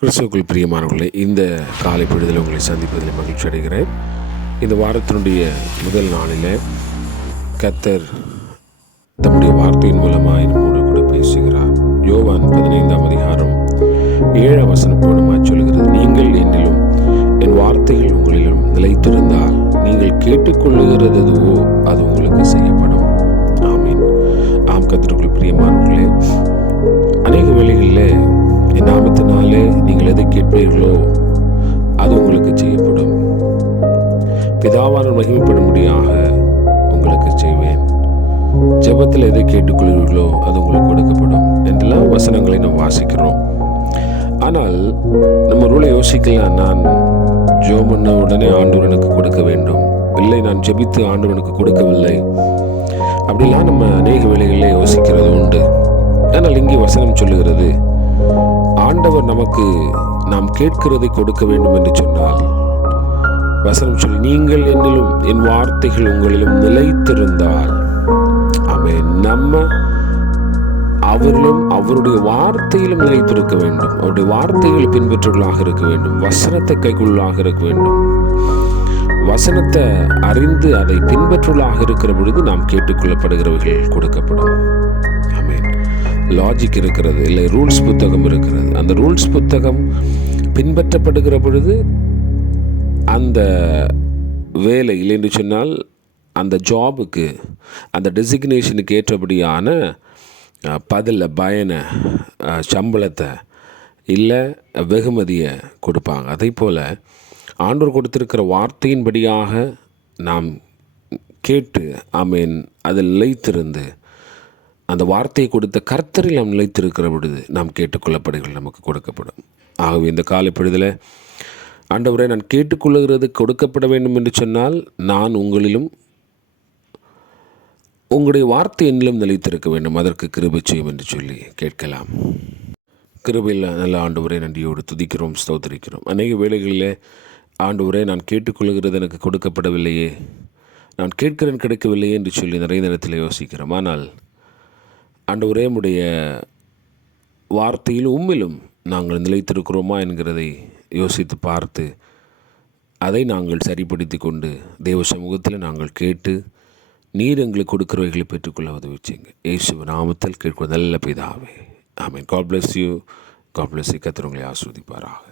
கிறிஸ்துவுக்குள் பிரியமானவர்களே, இந்த காலை பொழுதில் உங்களை சந்திப்பதில் மகிழ்ச்சி அடைகிறேன். இந்த வாரத்தினுடைய முதல் நாளில் கர்த்தர் தம்முடைய வார்த்தையின் மூலமாக நம்மோடு கூட பேசுகிறார். யோவான் 15ஆம் அதிகாரம் 7ஆம் வசனம் போனமாக சொல்கிறது, நீங்கள் என்னிலும் என் வார்த்தைகள் உங்களிலும் நிலைத்திருந்தால் நீங்கள் கேட்டுக்கொள்ளுகிறது எதுவோ அது உங்களுக்கு செய்யப்படும். ஆமீன். ஆம், கர்த்தருக்குள் பிரியமானவர்களே, அநேக வேளைகளில் என் நாமத்தினாலே நீங்கள் எதை கேட்பீர்களோ அது உங்களுக்கு செய்யப்படும். பிதாவான மகிமைப்படும்படியாக உங்களுக்கு செய்வேன். ஜெபத்தில் எதை கேட்டுக்கொள்வீர்களோ அது உங்களுக்கு கொடுக்கப்படும் என்றெல்லாம் வசனங்களை நாம் வாசிக்கிறோம். ஆனால் நம்ம ஒருவேளை யோசிக்கலாம், நான் ஜெபம் பண்ண உடனே ஆண்டவர் எனக்கு கொடுக்க வேண்டும், இல்லை நான் ஜெபித்து ஆண்டவர் எனக்கு கொடுக்கவில்லை, அப்படிலாம் நம்ம அநேக வேளைகளில் யோசிக்கிறது உண்டு. ஆனால் இங்கே வசனம் சொல்லுகிறது, ஆண்டவர் நமக்கு நாம் கேட்கிறதை கொடுக்க வேண்டும் என்று சொன்னால், வசனம் சொல்லி, நீங்கள் என்னிலும் என் வார்த்தைகள் உங்களிலும் நிலைத்திருந்தால், ஆமென், நம்ம அவரிலும் அவருடைய வார்த்தையிலும் நிலைத்திருக்க வேண்டும். அவருடைய வார்த்தைகளை பின்பற்றுகளாக இருக்க வேண்டும். வசனத்தை கைக்குள்ளாக இருக்க வேண்டும். வசனத்தை அறிந்து அதை பின்பற்றுகளாக இருக்கிற பொழுது நாம் கேட்டுக்கொள்ளப்படுகிறவர்கள் கொடுக்கப்படும். ஆமென். லாஜிக் இருக்கிறது, இல்லை ரூல்ஸ் புத்தகம் இருக்கிறது. அந்த ரூல்ஸ் புத்தகம் பின்பற்றப்படுகிற பொழுது அந்த வேலை இல்லை என்று சொன்னால், அந்த ஜாபுக்கு அந்த டெசிக்னேஷனுக்கு ஏற்றபடியான பதிலை, பயனை, சம்பளத்தை இல்லை வெகுமதியை கொடுப்பாங்க. அதே போல் ஆண்டவர் கொடுத்திருக்கிற வார்த்தையின்படியாக நாம் கேட்டு, ஆமேன், அதில் நிலைத்திருந்து அந்த வார்த்தையை கொடுத்த கர்த்தரில் நாம் நிலைத்திருக்கிற பொழுது நாம் கேட்டுக்கொள்ளப்படுகள் நமக்கு கொடுக்கப்படும். ஆகவே இந்த காலை பொழுதில், ஆண்டவரே, நான் கேட்டுக்கொள்ளுகிறது கொடுக்கப்பட வேண்டும் என்று சொன்னால், நான் உங்களிலும் உங்களுடைய வார்த்தை என்னிலும் நிலைத்திருக்க வேண்டும், அதற்கு கிருபை செய்யும் என்று சொல்லி கேட்கலாம். கிருபையில் நல்ல ஆண்டவரே, நன்றியோடு துதிக்கிறோம், ஸ்தோத்திரிக்கிறோம். அநேக வேளைகளில், ஆண்டவரே, நான் கேட்டுக்கொள்ளுகிறது எனக்கு கொடுக்கப்படவில்லையே, நான் கேட்கிறேன் கிடைக்கவில்லையே என்று சொல்லி நிறைய நேரத்தில் யோசிக்கிறோம். ஆனால் ஆண்டவரே, உம்முடைய வார்த்தையில் உம்மிலும் நாங்கள் நிலைத்திருக்கிறோமா என்கிறதை யோசித்து பார்த்து அதை நாங்கள் சரிப்படுத்தி கொண்டு தேவ சமூகத்தில் நாங்கள் கேட்டு நீர் எங்களுக்கு கொடுக்கிறவைகளை பெற்றுக்கொள்ள உதவி செய்யுங்க. இயேசுவின் நாமத்தில் கேட்கிற நல்ல பிதாவே, ஆமென். God bless you. கர்த்தர் உங்களை ஆசீர்வதிப்பாராக.